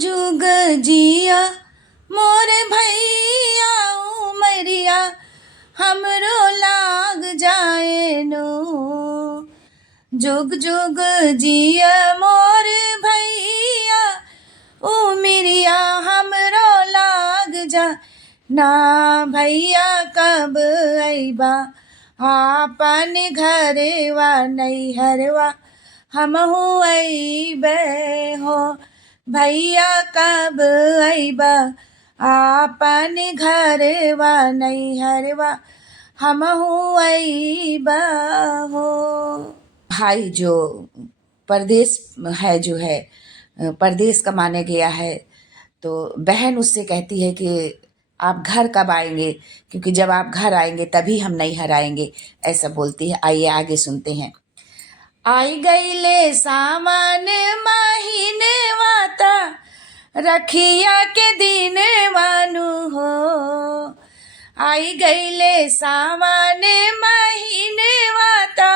जुग जिया मोर भैया उमरिया हमरो लाग जाए नो। जुग जुग जिया मोर भैया उमरिया हमरो लाग जा। ना भैया कब अइबा आपन घरवा नैहरवा हमहू अइबे हो। भैया कब अइबा आपन घरवा नैहरवा हमहू अइबा हो। भाई जो परदेश है जो है परदेश कमाने गया है तो बहन उससे कहती है कि आप घर कब आएंगे, क्योंकि जब आप घर आएंगे तभी हम नैहर आएंगे, ऐसा बोलती है। आइए आगे सुनते हैं। आई गईले सावन महीने वाता रखिया के दिन वानु हो। आई गईले सावन महीने वाता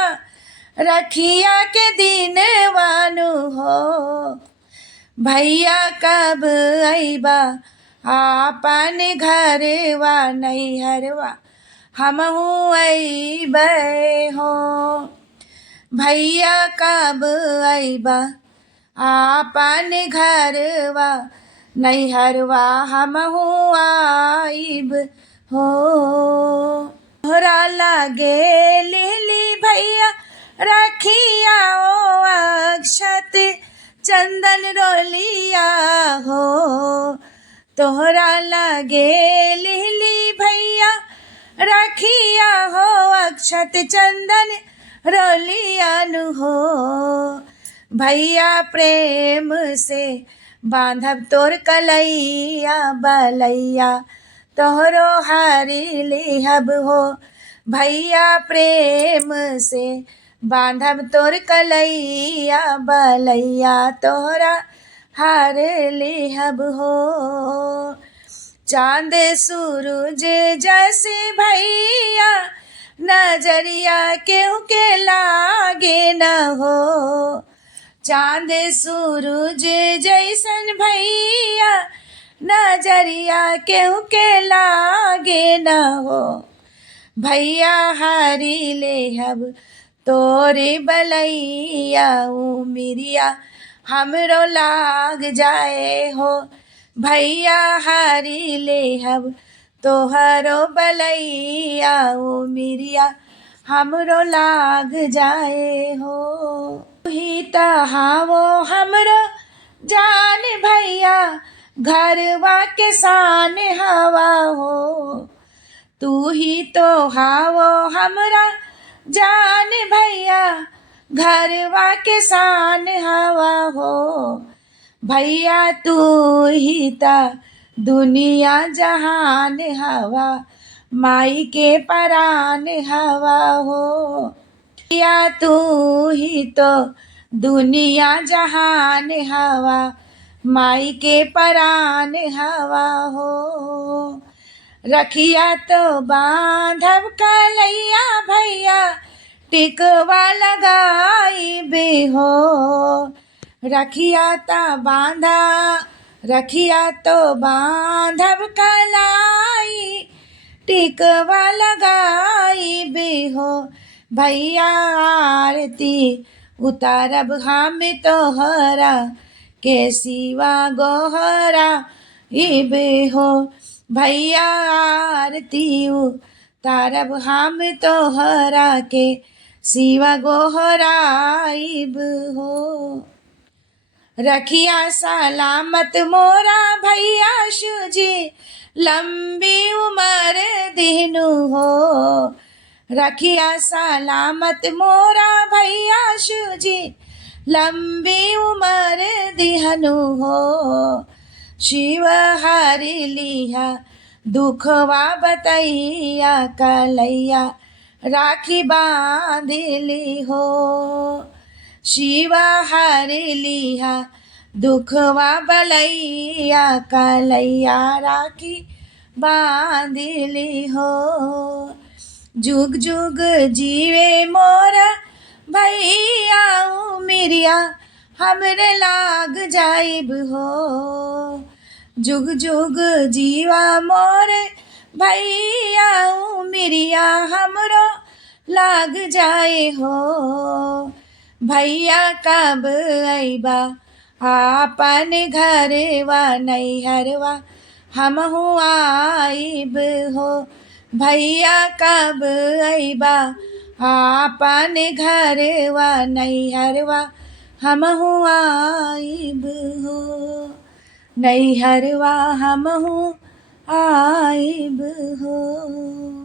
रखिया के दिन वानु हो। भैया कब अइबा आपन घरवा नैहरवा हमहू अइबे हो। भैया कब अइबा आपन घरवा नैहरवा हमहू आइब हो। तोहरा लागे लिहली भैया रखिया ओ अक्षत चंदन रोलिया हो। तोहरा लागे लिहली भैया रखिया हो अक्षत चंदन रोलिया नु हो। भैया प्रेम से बांधब तोर कलैया बलैया तोहरो हारी लिहब हो। भैया प्रेम से बांधब तोर कलैया बलैया तोहरा हार लिहब हो। चांद सूरज जैसे भैया नजरिया केहू के लागे न हो। चांद सूरज जैसन भैया नजरिया केहू के लागे न हो। भैया हारी लेहब तोरे बलैया उमिरिया हमरो लाग जाए हो। भैया हारी लेहब तोहरो बलैया उमिरिया हमरो लाग जाए हो। ही तहावो हमरो जान भैया घरवा के सान हवा हो। तू ही तो हावो हमरा जान भैया घरवा के सान हवा हो। भैया तू ही ता दुनिया जहान हवा माई के परान हवा हो। भैया तू ही तो दुनिया जहान हवा माई के परान हवा हो। रखिया तो बांधब कलैया भैया टिकवा लगाई बे हो। रखिया तो बांधब कलाई टिकवा लगाई बे हो। भैया आरती उतारब हम तोहरा के सिवा गोहरा इबे हो। भैया आरती उतारब हम तोहरा के सिवा गोहरा इब हो। रखिया सलामत मोरा भैया शुजी लंबी उम्र दिनु हो। रखिया सलामत मोरा भैया शुजी लंबी उम्र दिहनु हो। शिव हरि लिहा दुखवा बतैया कलैया राखी बांधिली हो। शिव हरि लिहा दुखवा बलैया कलैया राखी बांधिली हो। जुग जुग जीवे मोरा भैया उमिरिया हमरे लाग जाइब हो। जुग जुग जीवा मोर भैया उमिरिया हमरो लाग जाए हो। भैया कब अइबा आपन घरवा नैहरवा हमहु आइब हो। भैया कब अइबा आपन घरवा नैहरवा हमहु आइब हो। नैहरवा हमहु आइब हो।